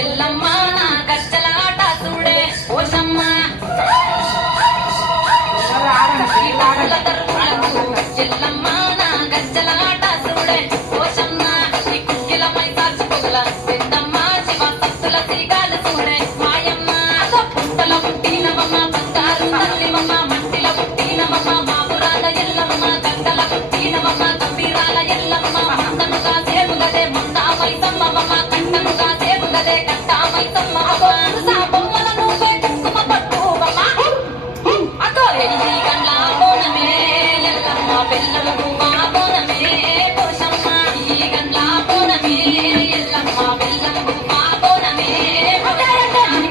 ఎల్లమ్మ గచ్చల ఆట చూడే ఓషమ్మ ఎల్లమ్మ గచ్చల ఆట చూడే ఓషమ్మ ఈ కుక్కిల పై సాచుకోగల పెద్దమ్మ శివ సత్తుల తీగాలు చూడే మాయమ్మ పుట్టల పుట్టినవమ్మ బంగారు తల్లివమ్మ మట్టిల పుట్టినవమ్మ మాపురాల ఎల్లమ్మ గంగల పుట్టినవమ్మ గంభీరాల ఎల్లమ్మ మందముగా సేవుగదే మంద మైసమ్మవమ్మ కంటముగా సేవుగదే కట్ట మైసమ్మ బొమ్మలను కుంకుమ పట్టువమ్మ అదో ఎల్లి గండ్ల బోనమే ఎల్లమ్మ బెల్లము మా బోనమే పోషమ్మ ఈ గండ్ల బోనమే ఎల్లమ్మ బెల్లము మా బోనమే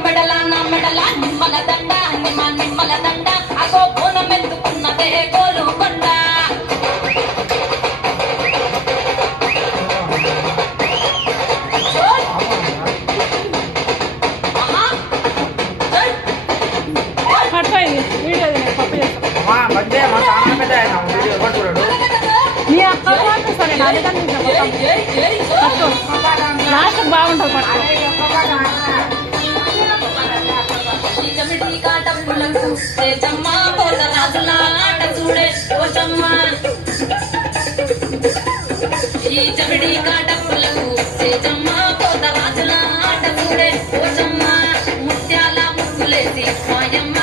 మెడల నా మెడల నిమ్మల దండ నిమ్మల దండ అగో బోనమెందుకున్నదే గోలు కొండ నీ అక్క సరే లాస్ట్ బాగుంటుంది తేజమ్మ పోతరాజుల ఆట చూడే ఓషమ్మ ఈ చమిడి కాటప్పులకు తేజమ్మ పోతరాజుల ఆట చూడే ఓషమ్మ ముత్యాల ముగ్గులేసి మాయమ్మ